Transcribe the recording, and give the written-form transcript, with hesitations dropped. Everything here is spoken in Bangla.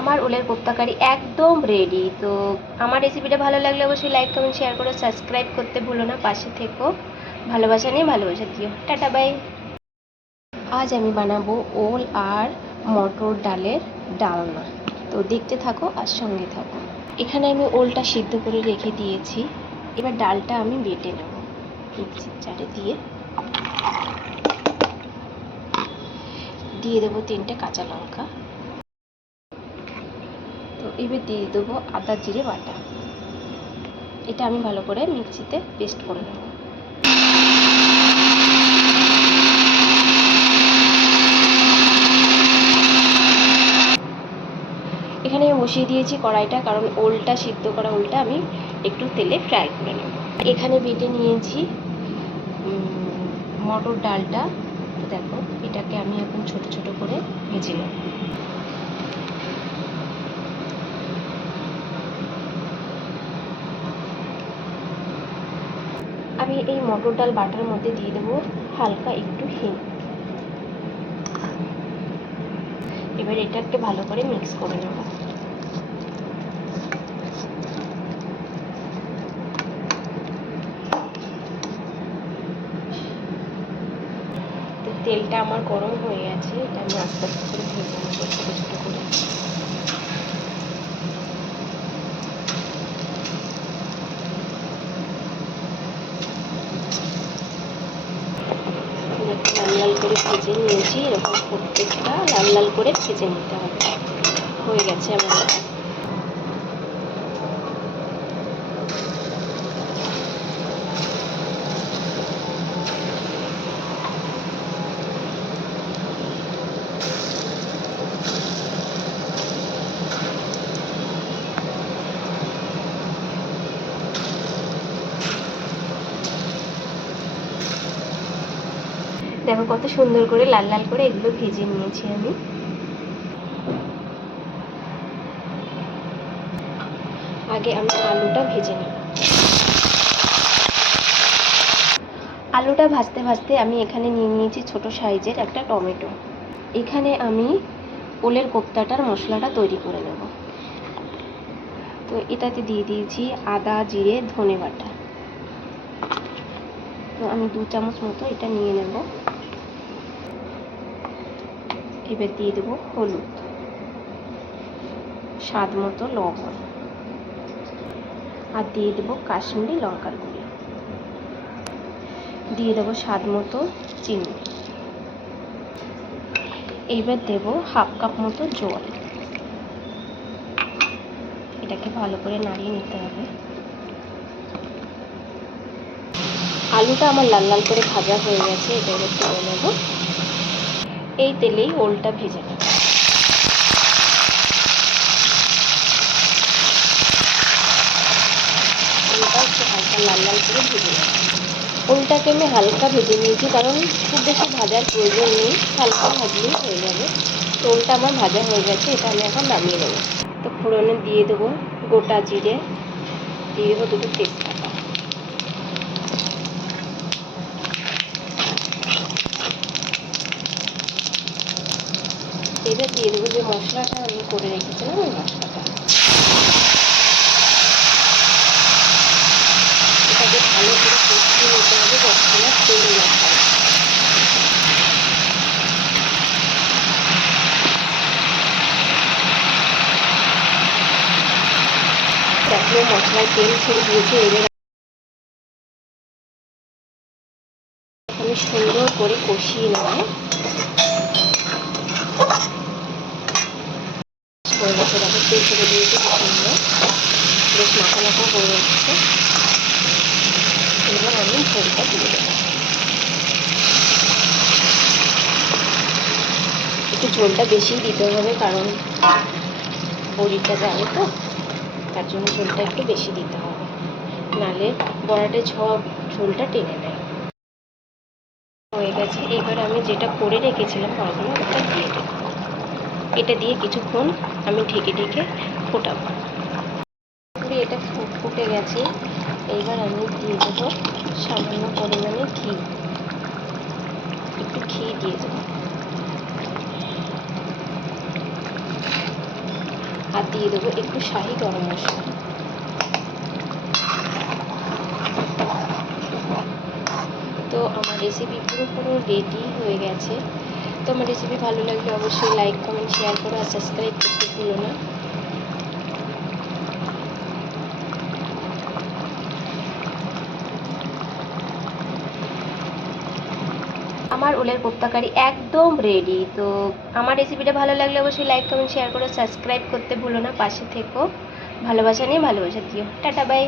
আমার ওলের কোপ্তা কারি একদম রেডি। তো আমার রেসিপিটা ভালো লাগলে অবশ্যই লাইক কমেন্ট শেয়ার করে সাবস্ক্রাইব করতে ভুলো না। পাশে থেকো, ভালোবাসা নিয়ে ভালোবাসা দিও। Tata bye. আজ আমি বানাবো ওল আর মটর ডালের ডালনা। তো দেখতে থাকো আর সঙ্গে থাকো। এখানে আমি ওলটা সিদ্ধ করে রেখে দিয়েছি। এবার ডালটা আমি বেটে নেব মিক্সির জারে দিয়ে দেবো 3টে কাঁচা লঙ্কা। তো এবার দিয়ে দেবো আদা জিরে বাটা। এটা আমি ভালো করে মিক্সিতে পেস্ট করে নেব। এখানে আমি বসিয়ে দিয়েছি কড়াইটা, কারণ ওলটা সিদ্ধ করা ওলটা আমি একটু তেলে ফ্রাই করে নেব। এখানে বেটে নিয়েছি মটর ডালটা। তো দেখো, এটাকে আমি এখন ছোট ছোট করে ভেজে নেব। আমি এই মটর ডাল বাটার মধ্যে দিয়ে দেবো হালকা একটু হিং। এবার এটাকে ভালো করে মিক্স করে নেব। তেলটা আমার গরম হয়ে গেছে, এটা আমি আস্তে আস্তে করে ভেজে নেব ছোটো ছোটো করে। লাল লাল করে ভেজে নিয়েছি, এরকম প্রত্যেকটা লাল লাল করে ভেজে নিতে হবে। হয়ে গেছে আমার। দেখো কত সুন্দর করে লাল লাল করে এগুলো ভেজে নিয়েছি আমি। আগে আমি আলুটা ভেজে নিই। আলুটা ভাজতে ভাজতে আমি এখানে নিয়ে নিয়েছি ছোট সাইজের একটা টমেটো। এখানে আমি ওলের কোপ্তাটার মশলাটা তৈরি করে নেব। তো এটাতে দিয়ে দিয়েছি আদা জিরে ধনে বাটা। তো আমি 2 চামচ মতো এটা নিয়ে নেব। এবার দিয়ে দেবো হলুদ, স্বাদ মতো লবণ, আর দিয়ে দেবো কাশ্মীরি লঙ্কার গুঁড়ি, দিয়ে দেবো স্বাদ মতো চিনি। এইবার দেব 1/2 কাপ মতো জল। এটাকে ভালো করে নাড়িয়ে নিতে হবে। আলুটা আমার লাল লাল করে ভাজা হয়ে গেছে, এটা এবার তুলে নেব। এই তেলেই ওলটা ভেজে নেব। ওলটা একটু হালকা লাল লাল করে ভেজে নেব। ওলটাকে আমি হালকা ভেজে নিয়েছি, কারণ খুব বেশি ভাজার প্রয়োজন নেই, হালকা ভাজলেই হয়ে যাবে। তো ওলটা আমার ভাজা হয়ে গেছে, এটা আমি এখন নামিয়ে নেব। তো ফোড়নে দিয়ে দেবো গোটা জিরে, দিয়ে দেবো 2টো তেজপাতা। এবার দিয়ে দেবো যে মশলাটা আমি করে রেখেছিলাম, ওই মশলাটা। এটাকে ভালো করে কষিয়ে নিতে হবে যতক্ষণ না তেল না ছাড়ে। দেখো মশলায় তেল ছেড়ে দিয়েছে। এবার আমি সুন্দর করে কষিয়ে নেব। হয়ে গেছে, দেখো তেল ছেড়ে দিয়েছে, খুব সুন্দর বেশ মাখা মাখা হয়ে যাচ্ছে। এবার আমি ঝোলটা দিয়ে দেবো। একটু ঝোলটা বেশিই দিতে হবে, কারণ বড়িটা যাবে তো, তার জন্য ঝোলটা একটু বেশি দিতে হবে, নাহলে বড়াটা ঝোলটা টেনে নেয়। হয়ে গেছে। এবার আমি যেটা করে রেখেছিলাম বড়াগুলো, ওটা দিয়ে দেবো। এটা দিয়ে কিছুক্ষণ আমি ঢেকে ঢেকে ফোটাবো। এটা ফুটে গেছে। এইবার আমি দিয়ে দেবো সামান্য পরিমাণে ঘি, একটু ঘি দিয়ে দেবো। আর দিয়ে দেবো একটু শাহি গরম মশলা। তো আমার রেসিপি পুরো রেডি হয়ে গেছে। তো আমার রেসিপি ভালো লাগলে অবশ্যই লাইক কমেন্ট শেয়ার করো আর সাবস্ক্রাইব করতে ভুলো না। আমার ওলের কোপ্তা কারি একদম রেডি। তো আমার রেসিপিটা ভালো লাগলে অবশ্যই লাইক কমেন্ট শেয়ার করো, সাবস্ক্রাইব করতে ভুলো না, পাশে থেকো, ভালোবাসা নিয়ে ভালোবাসা দিও। Tata bye.